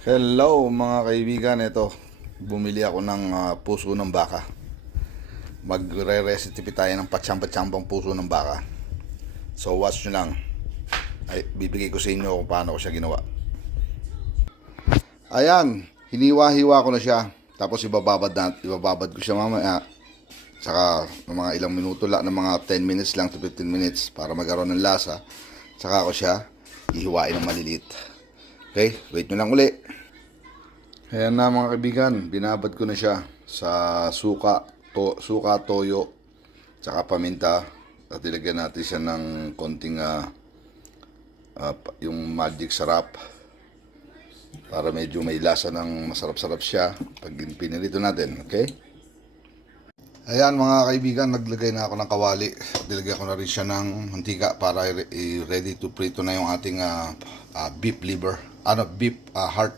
Hello mga kaibigan, ito bumili ako ng puso ng baka. Magre-recipe tayo ng patsyang-patsyambang puso ng baka. So watch nyo lang. Ay, bibigay ko sa inyo kung paano ko siya ginawa. Ayan, hiniwa-hiwa ko na siya. Tapos ibababad ko siya mamaya. Saka ng mga ilang minuto lang, ng mga 10 minutes lang to 15 minutes para magkaroon ng lasa. Saka ko siya ihiwain ng maliliit. Okay, wait nyo lang uli. Ayan na mga kaibigan, binabad ko na siya sa suka, toyo, tsaka paminta. At ilagyan natin siya ng konting yung magic sarap para medyo may lasa ng masarap-sarap siya pag pinilito natin, okay? Ayan mga kaibigan, naglagay na ako ng kawali. Nilagyan ko na rin siya ng mantika para ready to prito na yung ating beef liver, beef heart.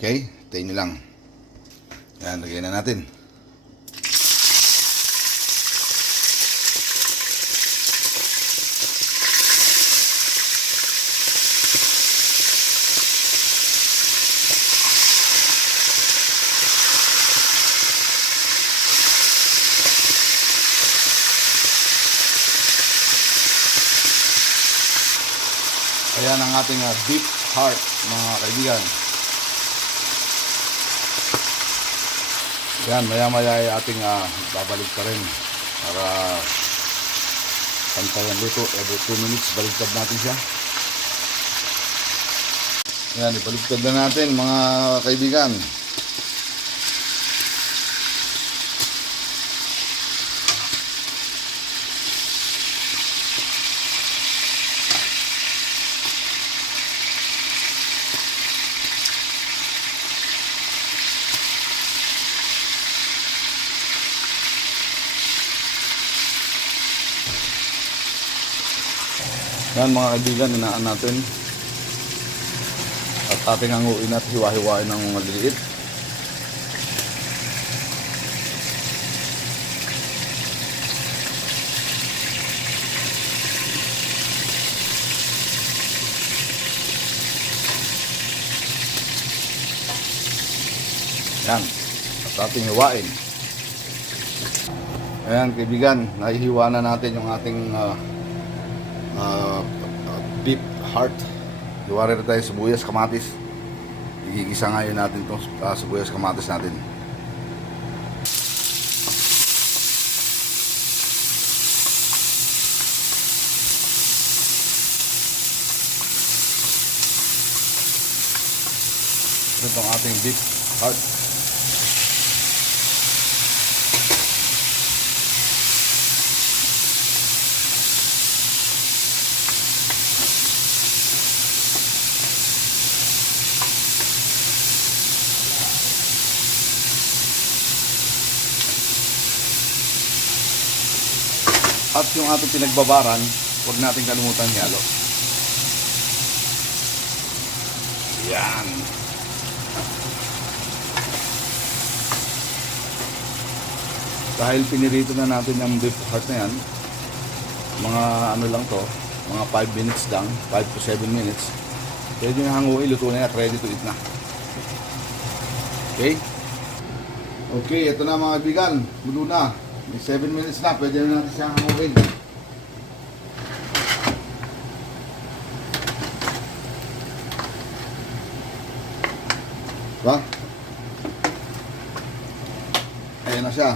Okay, tayo nyo lang. Ayan, lagay na natin. Ayan ang ating beef heart mga kaibigan. Yan, maya-maya ay ating babalik pa rin para pantayan luto. Every 2 minutes, baligtad natin siya. Yan, ibaligtad na natin mga kaibigan. Yan mga kaibigan, inaan natin at ating hanguin at hiwa-hiwain ng maliliit. Yan, at ating hiwain. Ayan kaibigan, nahihiwa na natin yung ating beef heart. Hiwari na tayo sibuyas, kamatis. Igigisa ngayon natin itong sibuyas, kamatis natin. Ito itong ating beef heart. At yung ating pinagbabaran, huwag natin kalimutan halo. Yan. Dahil pinirito na natin yung beef heart na yan, mga ano lang to, mga 5 minutes lang, 5 to 7 minutes. Pwede na hanguin, luto na yan, ready to eat na. Okay? Okay, ito na mga kaibigan, luto na. May 7 minutes na, pwede na natin siyang hanguin. Diba? Ayan na siya.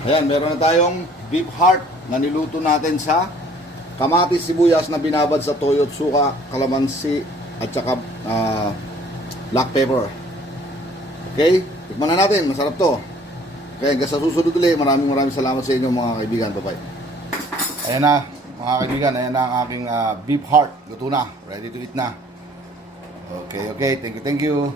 Ayan, meron na tayong beef heart na niluto natin sa kamatis, sibuyas na binabad sa toyo at suka, kalamansi at saka black pepper. Okay? Tikman na natin, masarap to. Okay, hanggang sa susunod ulit. Maraming salamat sa inyo mga kaibigan. Bye-bye. Ayan na mga kaibigan, ayan na ang aking beef heart. Luto na, ready to eat na. Okay, thank you.